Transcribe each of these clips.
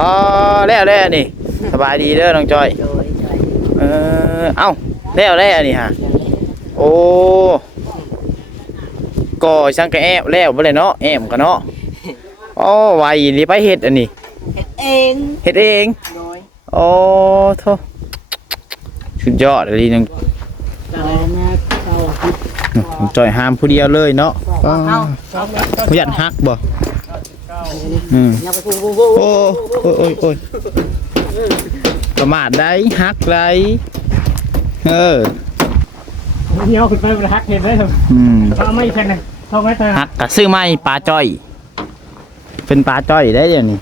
อ๋อแล้วแล้วนี่สบายดีเด้อน้องจอย โดยโดยเออเอ้าแล้วแล้วนี่ฮะโอ้ก่อช่างกะแอบแล้วบ่เลยเนาะแอมกันเนาะอ๋อไวนี่ไปเฮ็ดอันนี้เฮ็ดเองเฮ็ดเองโดยโอ้โทสุดยอดเลยน้องเรามาเราน้องจอยห้ามผู้เดียวเลยเนาะอ๋อเอาบ่อยากฮักบ่ อืมโอ้โอ้ยโอ้ยโอ้ยประมาทได้ฮักได้เออเดียวขึ้นไปมันฮักเห็นได้เถอะอืมเอาไม่แค่นั้นเท่าไหมเธอฮักกะซื้อไม่ปลาจ้อย เป็นปลาจ้อยได้เดี๋ยวนี้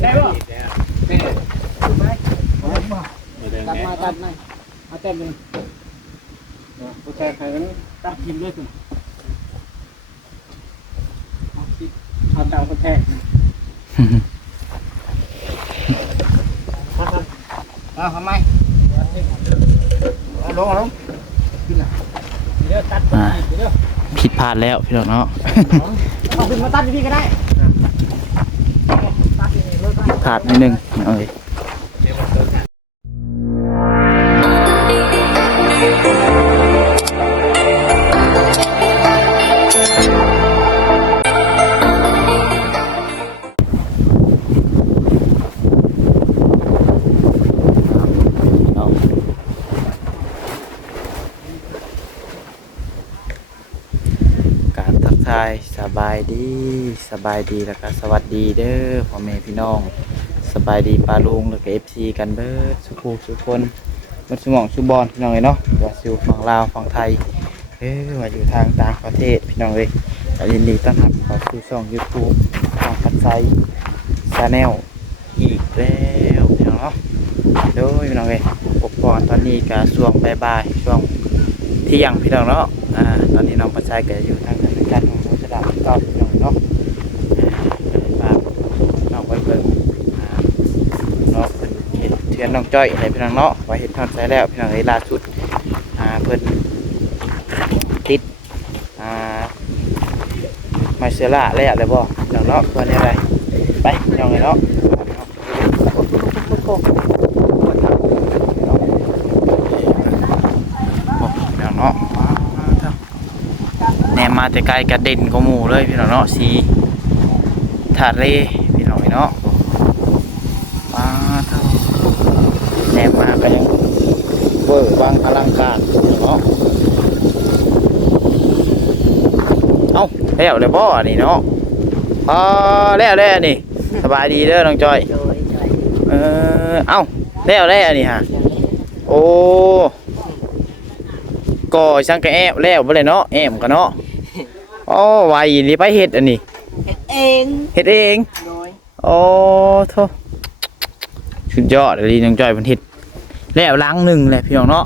ได้ป่ะตัดมาตัดมาเอาเต็มเลยโอเคใครกันตัดกินด้วยสิ เอาเตาก็แทกเอาทำไมเอาลงเอาลงเดี๋ยวตัดอ่าเดี๋ยวผิดพลาดแล้วพี่น้องเนาะเอาขึ้นมาตัดที่พี่ก็ได้ผิดพลาดนิดนึงเอ้ยเดีสบายดีแล้วก็สวัสดีเด้อพ่อแม่พี่น้อง สบายดีปลาลุงแล้วก็เอฟซีกันเบิดสุขูสุคนมันสมองสุบอลพี่น้องเลยเนาะว่าอยู่ฝั่งลาวฝั่งไทยเอ้อว่าอยู่ทางต่างประเทศพี่น้องเลยยินดีต้อนรับเข้าสู่ช่องยูทูบทางคัดไซชาแนลอีกแล้วพี่น้องเนาะโดยพี่น้องเลยอุปกรณ์ตอนนี้ก็ช่วงบ่ายๆช่วงเที่ยงพี่น้องเนาะอ่าตอนนี้น้องประชายก็อยู่ทางธนาคารของ โรงสลากเก่าพี่น้องเนาะเลยฝากน้องไว้เบิ่งอ่าเนเพิ่นเห็นเทือนน้องจ้อยอะไรพี่น้องเนาะไว้เห็นทอดใส่แล้วพี่น้องเอ้ยล่าสุดอ่าเพิ่นติดอ่าไมเซล่าแล้วเลยบ่พี่น้องเนาะเพิ่นอะไรไปพี่น้องเอ้ยเนาะโอ้พี่น้องเนาะแน มาแต่ไกลกระเด็นกว่าหมู่เลยพี่น้องเนาะสีทะเลพี่น้องเนาะมาเท่าแนบมาก็ยังเวอร์บางอลังการเนาะเอ้าแล้วเลยบ่อนี่เนาะพอแล้วแล้วนี่สบายดีเด้อน้องจอยเออเอ้าแล้วแล้วนี่ฮะโอ้ก่อช่างกะแอบแล้วบ่เลยเนาะแอมกันเนาะ อ๋อไวนี่ไปเฮ็ดอันนี้เฮ็ดเองเฮ็ดเองโดยโอ้โทสุดยอดเลยน้องจอยเพันทิตแล้วล้างหนึ่งเลยพี่น้องเนาะ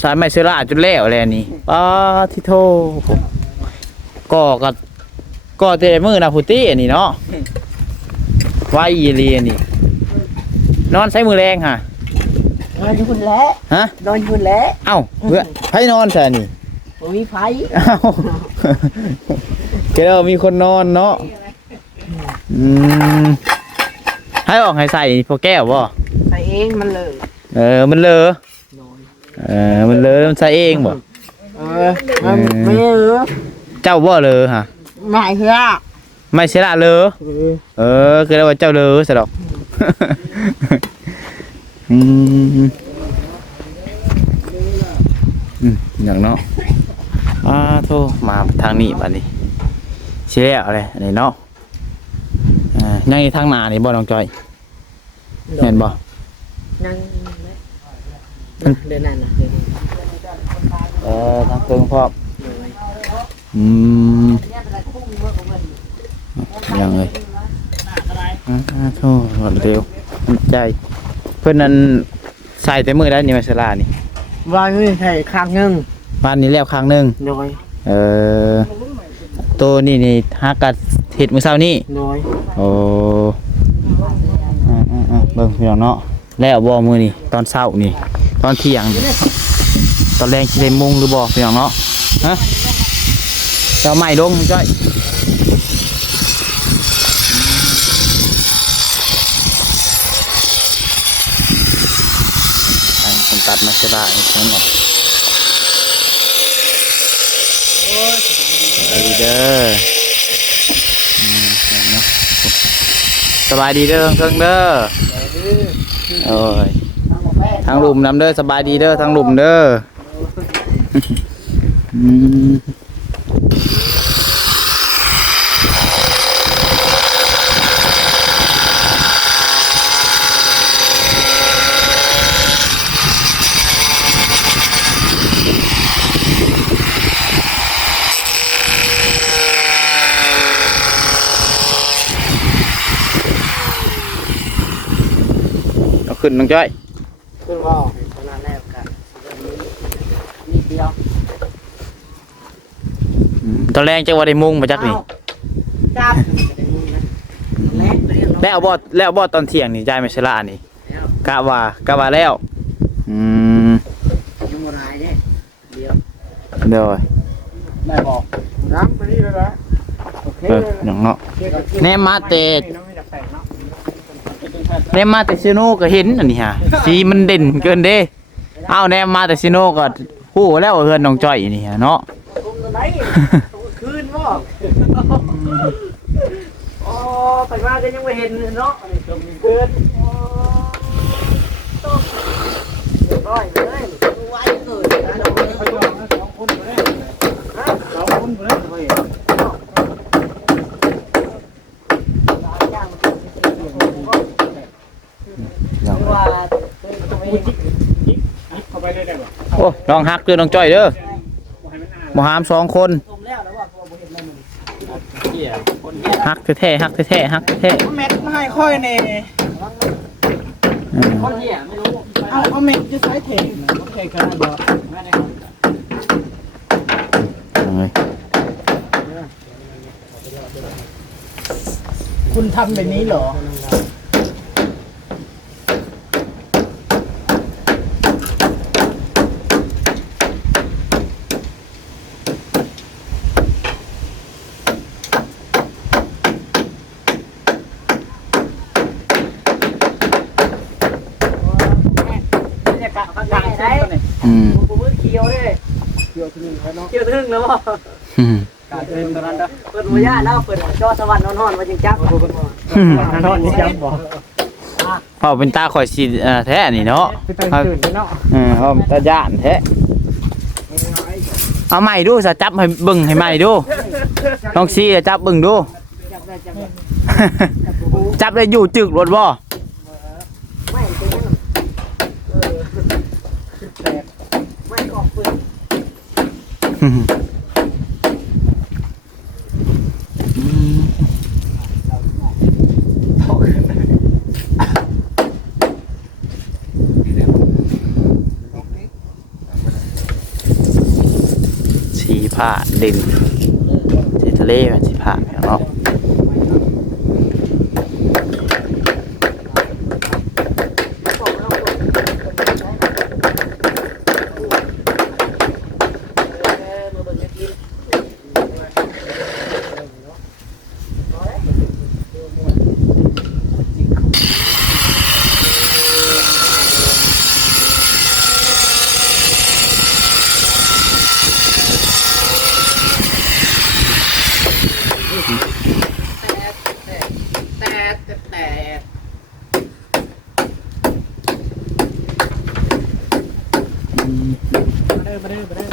สายไมเซราจนแล้วแลนี่ป้าที่โทก็กับก็เตะมือนะพุตี้อันนี้เนาะไว้อีเรียนี่ นอนใช้มือแรงฮะ นอนอยู่คุณแล้วฮะนอนอยู่คุณแล้วเอ้าเพื่อไพ่นอนใช่นี่ บ่มีไฟเอ้าเกลมีคนนอนเนาะอืมให้ออกให้ใส่พอแก้วบ่ใส่เองมันเลยเออมันเลอโดยเออมันเลอมันใส่เองบ่เออมันไม่เออเจ้าบ่เลอฮะไม่เชื่อไม่ใช่ละเลอเออเออคือแล้วว่าเจ้าเลอซะดอก อืมอืมอย่างเนาะ อ้าโทมาทางนี้บัดนี้เชี่ยวเลยอันนี้เนาะอ่ายังอีกทางหน้านี่บ่น้องจอยเห็นบ่นั่งเดินนั่นน่ะเดินเออทางเพิ่งพร้อมโดยอืมยังเลยอ่าโทษหมดเร็วใจ เพื่อนนั้นใส่แต่มือได้นี่มาสลานี่ว่าเฮ้ยใส่ข้างหนึง บ้านนี้แล้วครั้งหนึ่งโดยเออตัวนี่นี่ฮักกัดเห็ดมือเส้านี่โดยโอ้อ่าๆๆเบิ่งพี่น้องเนาะแล้วบ่มือนี่ตอนเช้านี่ ตอนเที่ยงนี่ตอนแรงสิได้มุงหรือบ่พี่น้องเนาะฮะจะเอาใหม่ลงจ้อยอันผมตัดมาเสียได้ทั้งหมด ยสบายดีเด้ออืมอย่างเนาะสบายดีเด้อเพิ่งเด้อโอ้ยทางหลุมน้ำเด้อสบายดีเด้อทางหลุมเด้ออืม ขึ้นน้องจ้อยขึ้นว่าขนาดแรกกันนิดเดียวอืมตอนแรกจะว่าได้มุ่งมาจักนี่จับแรงไปเรียกแล้วบ่แล้วบ่ตอนเที่ยงนี่ยายไม่สละนี่แล้วกะว่ากะว่าแล้วอืมยังบ่รายเด้เดียวเด้อได้บอกน้ำไปนี่เลยนะโอเคเออเลยอย่างเนาะแนมมาแต่ น้ำไม่ดับแตกเนาะ แนมมาแต่ซิโนก็เห็นอันนี้ฮะสีมันเด่นเกินเด้เอ้าแนมมาแต่ซิโนก็ฮู้แล้วว่าเฮือนน้องจ้อยนี่ฮะเนาะคุมตัวไหนคืนบ่อ๋อไปมาก็ยังไม่เห็นเนาะเกินร้อยเลยไว้เกิดนะน้อง เขายอมนะสองคนไปเลยสองคนไปเลยเฮ้ย อย่าง ว่า ยิบยิบเข้าไปได้ได้บ่ โอ้ลองฮักเด้อน้องจ้อยเด้อบ่ให้มันอ่านบ่หามสองคนตุ่มแล้วแล้วว่าบ่เห็นอะไรมันเกี่ยคนเกี่ยฮักแท้ๆฮักแท้ๆฮักแท้เอาเม็ดมาให้ค่อยเนี่ยๆอืมคนเหี้ยไม่รู้เอาเอาเม็ดจะใช้เทงโอเคก็ได้บ่ไม่ได้เอาเลยคุณทำแบบนี้เหรอ เนี่ยกะกะได้ อืม กูมือเคี้ยวเลย เกี่ยวถึงแล้วเนาะเคี้ยวถึงแล้วบ่อืมการเดินตอนนั้นเด้อเปิดบ่ย่าแล้วเปิดจอสวรรค์นอนๆว่าจังจักอืมนอนนี่จำบ่เพราะเป็นตาข่อยสิเอ่อแท้นี่เนาะไปตื่นตื่นไปเนาะเออเพราะเป็นตาย่านแท้เอาใหม่ดูสะจับให้เบิ่งให้ใหม่ดูลองซีจับเบิ่งดูจับได้จับได้จับได้อยู่จึกรถบ่ ไม่เป็นยังเออไม่ออกปืน สีผ้าดินที่ทะเลมันสีผ้าเนาะ บอกแล้วเออมาเบิ่งกันกิน แต่แต่ มาเด้อมาเด้อมาเด้อ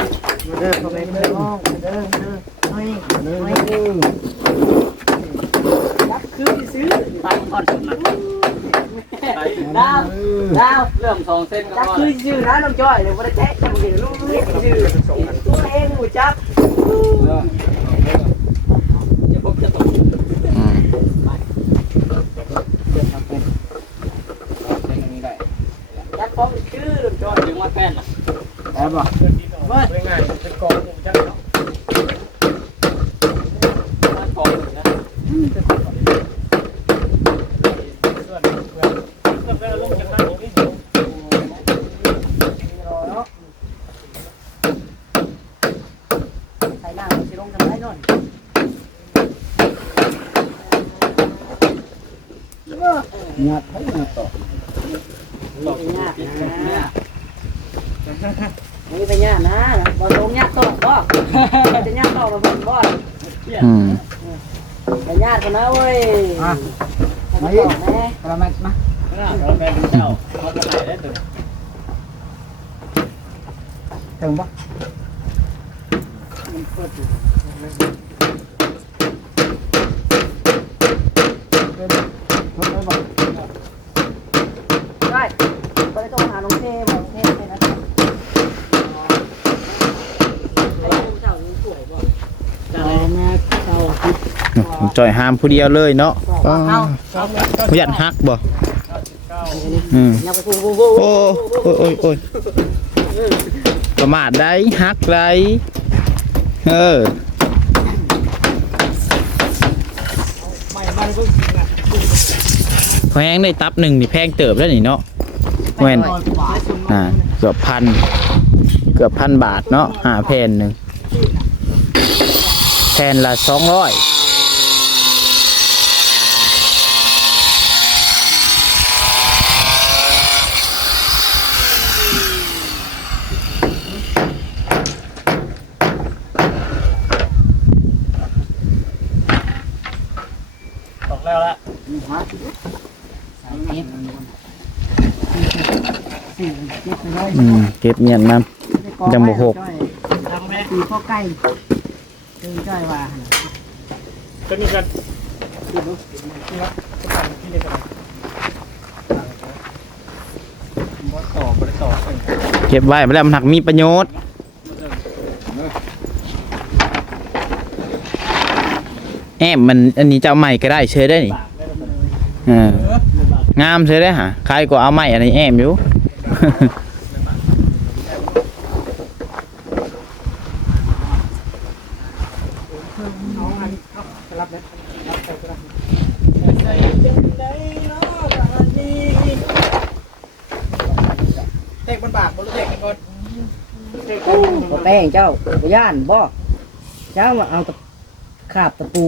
เด้อพ่อแม่พี่น้องเด้อเด้อไม่ มาเด้อ ไม่ มาเด้อ รับคือซื้อไปก่อนดาวดาว เริ่มสองเส้น ก็จักพอคือซื้อนะน้องจ้อยเดี๋ยวบ่ได้แจ๊กจะบ่เห็นลูกเล็กซื้อตัวเองหูจักจะพบจะตกอืมเส้นทำเป็นเส้นนี้ได้จักของชื่อน้องจ้อยถึงว่าแป้นล่ะได้ป่ะเมื่อง่ายเป็นกองจังเนาะมันกองนะส่วนเพื่อนเพื่อนลงจากนั้นนี่ ใส่น้ำสิลงทำไมนอน งัดให้งัดต่อ นี่ยากนะ นี่เป็นญาตินะบ่ลงญาติตอกบ่เป็นญาติตอกมาเพิ่นบ่ อืมเป็นญาติกันนะเว้ยอะมาตอกแม่กระแมกนะเราแม่ดูเจ้าเขาจะไหนได้ตัวถึงปะได้บ่ได้ต้องหาน้องเท่บ่น้องเท่เป็นนะเจ้านี่สวยบ่ กระแมกเจ้าคิด ผม จ่อยหามผู้เดียวเลยเนาะเอาผู้ยันฮักบ่อืมยังไปกูกูกูโอ้โอ้ยโอ้ยโอ้ยประมาทได้ฮักได้เออไม่ไม่ก็จริงอะแพงได้ตับหนึ่งนี่แพงเติบแล้วนี่เนาะแม่นนอนขวาสุดอ่าเกือบพันเกือบพันบาทเนาะหาแผ่นหนึ่งแผ่นละสองร้อย ตกแล้วละ สี่เจ็ดไปเลย อืมเก็บเงียนนยังบ่หกตีพ่อไก่ตีจ้อยว่าก็มีกันยันต์เองำเก็บไว้ไม่ได้มันหักมีประโยชน์แอมมันอันนี้จะเอาใหม่ก็ได้เชยได้นี่ปากได้เอองามเชยได้ฮะใครก็เอาใหม่อันนี้แอมอยู่ เอาอันเอาไปรับเลยรับไปก็ได้เตะบนปากบนเตะกันก่อน บ่แป้งเจ้าบ่ย่านบ่เจ้ามาเอาตะขาบตะปู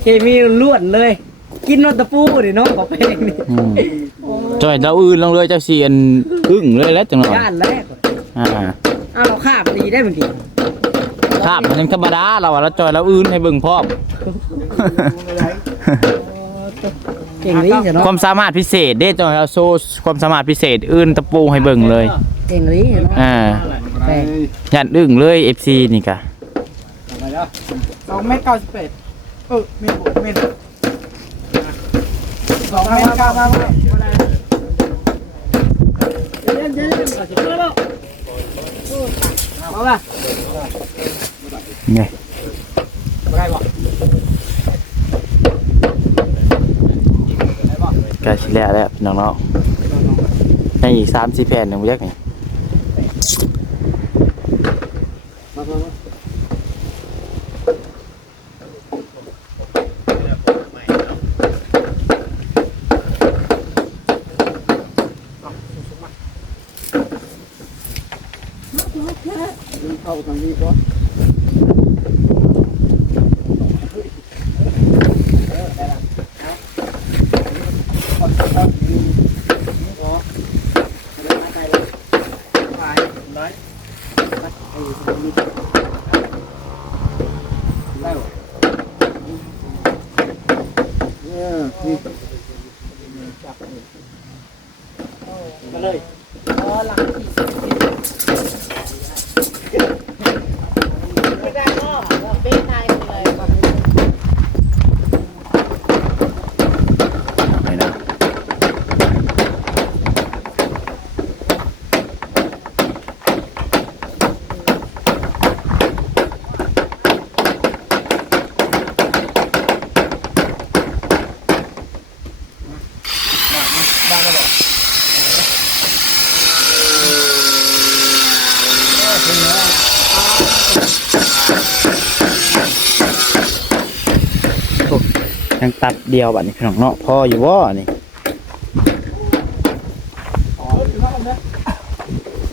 เคมีล้วนเลย กินนตะปูดิเนาะบ่แป้งนี่อืมจ่อยเราอื่นลงเลยเจ้าเสียนอึ้งเลยแล้วจังหวะย่านแรกอ่าเอาเราขาบดีได้เมื่อกี้ครับมันยังธรรมดาเราอะเราจ่อยเราอื่นให้เบิ่งพร้อม เก่งนี้เถอะเนาะความสามารถพิเศษเด้จ่อยเราโชว์ความสามารถพิเศษ อื่นตะปูให้เบิ่งเลย เก่งนี้เนาะอ่าแป้งยันอึ้งเลย FC นี่กะอะไรแล้วสองเมตรเก้าสิบแปดเออมีบุเมตรสองเมตรเก้าสิบแปดเอาล่ะไงไม่ได้บอกกะสิแล้วแล้วพี่น้องเนาะยังอีก3-4แผ่นหนึงบ่จักนี่เมา ยังตัดเดียวบัดนี้พี่น้องเนาะพออยู่บ่นี่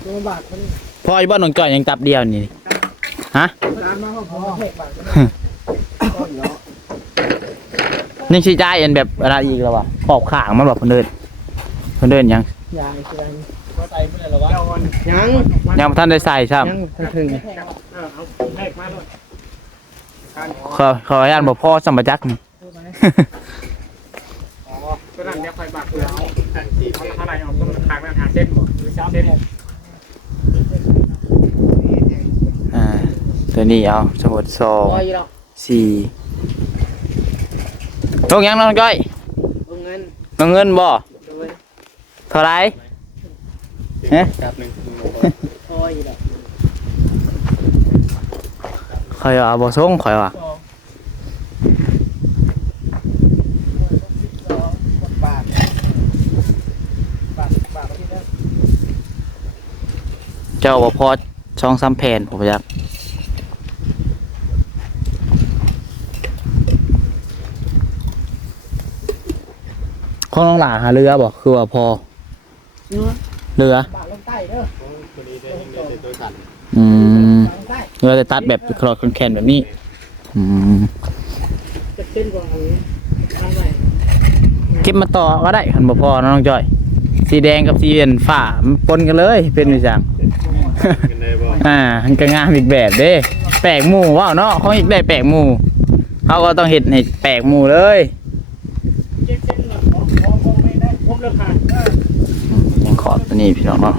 ตัวบาทมันพออยู่บ่น้องจ้อยยังตัดเดียวนี่ฮะร้านมาเขาพอเทกบาทยังสิจ่ายอันแบบอะไรอีกแล้ววะขอบข้างมันแบบเพิ่นเดินเพิ่นเดินหยังยางคืออะไรใส่เมื่อไหร่หรอวะเจ้าวันยังยังบ่ทันได้ใส่ครับยังทันถึงเออเอาเลขมาด้วยการขอขออนุญาตบ่พอสมบัจักนี่ อ๋อตัวนั้นเดี๋ยวไฟบักเพื่อเอาเอาเท่าไหร่เอาต้องทางนั้นหาเส้นบ่หรือเส้นอ่าตัวนี้เอาสมุดสองพออยู่แล้วสี่ลงยังน้องจ้อยเอาเงินลงเงินบ่โดยเท่าไหรเฮ้ยแบบหนึ่งพออยู่แล้วคอยเอาบ่ส่งคอยว่า บาทบาทบาทที่นั่น เจ้าบ่พอช่องซ้ำแผ่นผมอยากของน้องหลาหาเรือบ่คือว่าพอเนื้อเรือ บาทลงใต้เด้อตัวนี้ได้ได้ตัวสั่นอืมบาทลงใต้เรือจะตัดแบบคลอดแคนๆแบบนี้ อืมจะเส้นกว่าอันนี้ทางไหนเก็บมาต่อก็ได้คันบ่พอเนาะน้องจ้อย สีแดงกับสีเอ็นฟ้ามันปนกันเลยเป็นอยู่จัง กันได้บ่อ่ามันก็งามอีกแบบเด้ แปลกหมู่ว้าวเนาะเขาอีกได้แปลกหมู่เขาก็ต้องเห็ดให้แปลกหมู่เลยเจ็ดเส้นละของของของไม่ได้ผมเลิกขาเออยังขอบตัวนี้พี่น้องเนาะ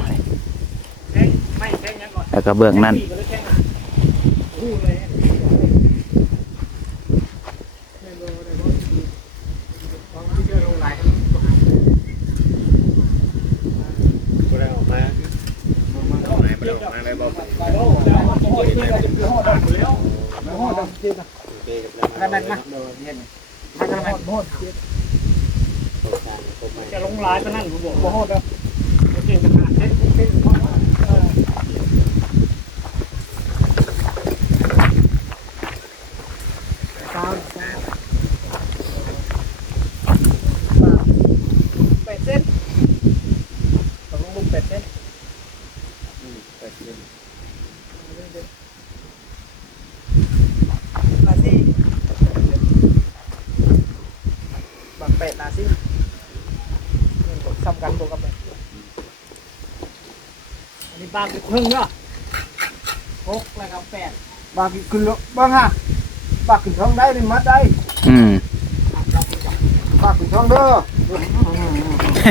แทงไม่แทงยังก่อนแล้วก็เบื้องนั้นแทงก็เลยแทงอะอู้เลยไม่รู้เลยว่าของที่เจอลงหลายบ่ได้ออกมาบ่ได้ออกมาบ่ได้ออกมาเลยบ่ไปโอ้แล้วมันโอ้ยนี่ก็จะคือฮอดดับแล้ว โอ้ดำเจ็บนะ กระ นั้นมาโดนเห็นมากระนั้นโหดจะลงร้ายก็นั่นผมบอกโหดแล้วโอเคกันนะเซ็ตเซ็ตเออ สามสามแปดเส้นตกลงลุงแปดเส้นลาซี่ บักแปดลาซี่ซ้ำกันบวกกับแปดอันนี้บางเป็นเพิ่งเนาะหกแล้วกับแปดบางขึ้นรถบ้างฮะบางขึ้นท้องได้เลยมัดได้อืมบางขึ้นท้องเด้อ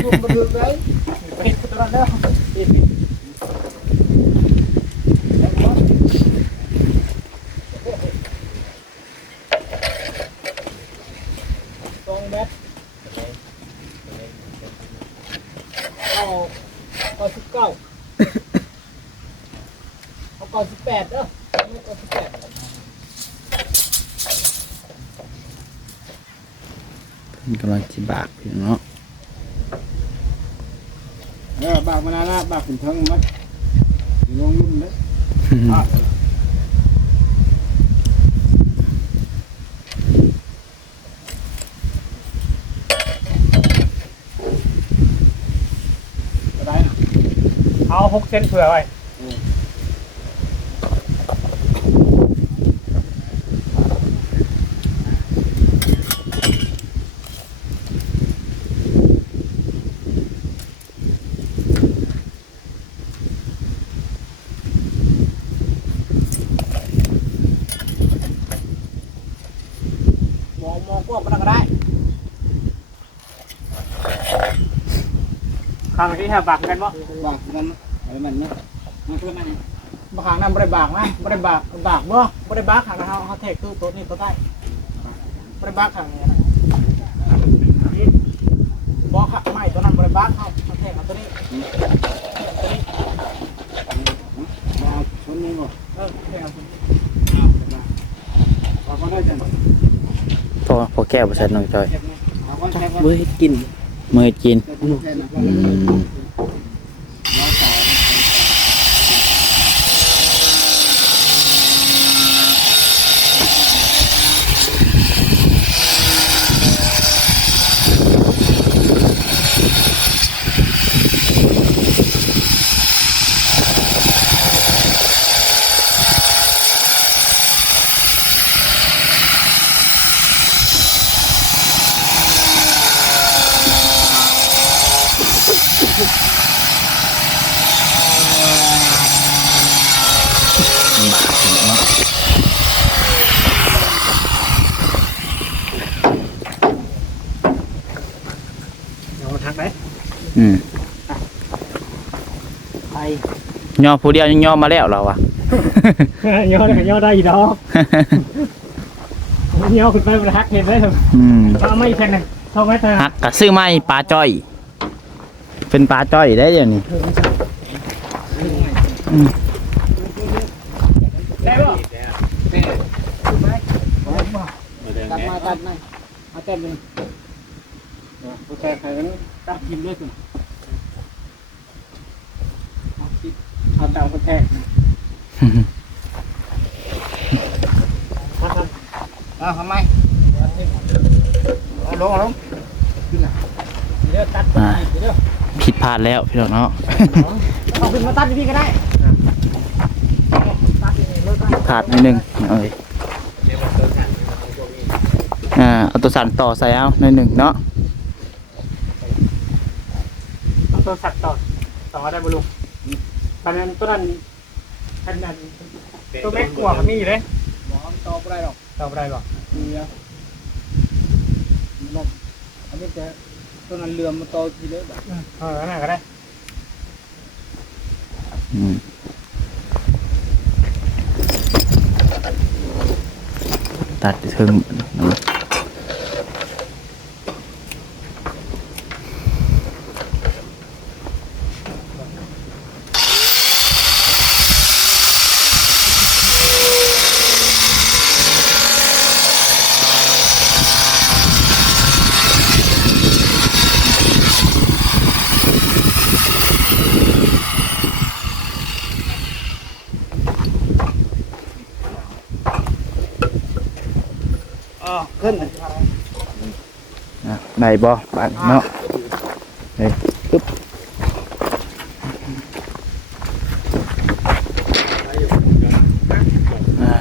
รวมบันทึกได้ไปตัวนั้นเด้อ สองเมตรเอาเอาสิบเก้าเอาเก้าสิบแปดเด้อเอาเก้าสิบแปด เพิ่นกำลังจิบากพี่น้องเนาะเออบางมานานละบางขึ้นท้องมัดลงลุ่มเลยได้นะเอาหกเส้นเผื่อไว้ มองมองกว้างก็ได้ข้างที่แทบบักกันบ่บางกันอะไรมันนะมันก็มันบางครั้งนั้นบริบากนะบริบากบากบ่บริบากขังนะเขาเขาเทคตัวตัวนี้ตัวใต้บริบากขังนี้นะบอกขังไม่ตัวนั้นบริบากเขาเขาเทคเอาตัวนี้ตัวนี้เอาชนนี่บ่เออเทคเอาตัวนี้เอาก็ได้จังพ อพอแก้วบ่ใช่น้องจ้อยเอาก็ใช้เว้ยกินมือกินอือืม ย่อผู้เดียวยังย่อมาแล้วเราอะ ย่อได้ย่อได้อีดอกย่อขึ้นไปมันฮักเห็นได้เถอะอืมเอาไม่แค่นั้นเท่าไหร่เธอฮักกะซื้อไม้ปลาจ้อย เป็นปลาจ้อยได้เดี๋ยวนี้ได้ป่ะมาเดินตัดแม่มาตัดมาเอาเต็มเลยผู้ชายใครกันตัดกินด้วยสิ เอาเตาก็แทกเอาทำไมลงลงเดี๋ยวตัดอ่า เดี๋ยวผิดพลาดแล้วพี่น้องเนาะ เอาขึ้นมาตัดที่พี่ก็ได้ตัดที่นี่เลยผิดพลาดนิดนึงเอ้ยอ่าเอาตัวสันต่อใส่เอาในอยหนึ่งเนาะเอาตัวสัตว์ต่อต่อได้บุลุง ตอนนั้นตัวนั้นขนาดตัวแม่กลัวมันมีอยู่เลยหมอตอบได้หรอกต่อไปได้บ่มีแล้วอันนี้จะต้นนั้นเรือมาโตทีเลยแบบเออน่าก็ได้อืมตัดถึง ได้บ่บานเนาะเฮ้ยปึ๊บอ่า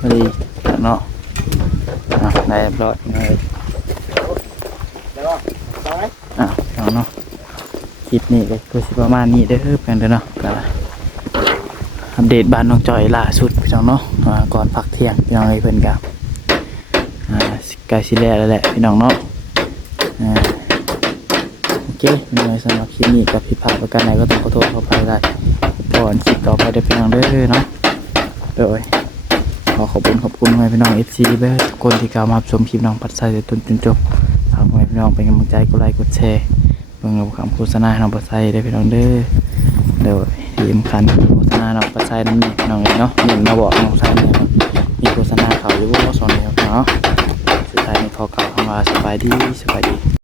พอดีเนาะอะได้เรียบร้อยเลยแล้วก็ต่อไหมอะเอาเนาะคลิปนี้ก็คือสิประมาณนี้เด้อเพื่อนเด้อเนาะก็อัปเดตบ้านน้องจอยล่าสุดพี่น้องเนาะอ่าก่อนพักเที่ยงพี่น้องเอ้ยเพิ่นกับ อ่าใกล้สิแล้วแล้วแหละพี่น้องเนาะอ่าโอเคเป็นไงสำหรับคลิปนี้กับผิดพลาดประการใดก็ต้องขอโทษขออภัยได้ก่อนคลิปต่อไปเด้อพี่น้องเด้อเนาะโดยขอขอบคุณขอบคุณให้พี่น้อง FC เบ้ทุกคนที่เข้ามารับชมคลิปน้องปัดใส่ต้นจนจบฝากให้พี่น้องเป็นกำลังใจกดไลค์กดแชร์เบิ่งกับคำโฆษณาน้องปัสไซได้พี่น้องเด้อเดี๋ยวที่สำคัญโฆษณาน้องปัสไซนั่นนี่น้องเนาะหนึ่งมาบอกน้องชายเนี่ยมีโฆษณาเขาอยู่ว่าสองเดียวเนาะ สุดท้ายนี้ขอกล่าวคำว่าสบายดีสบายดี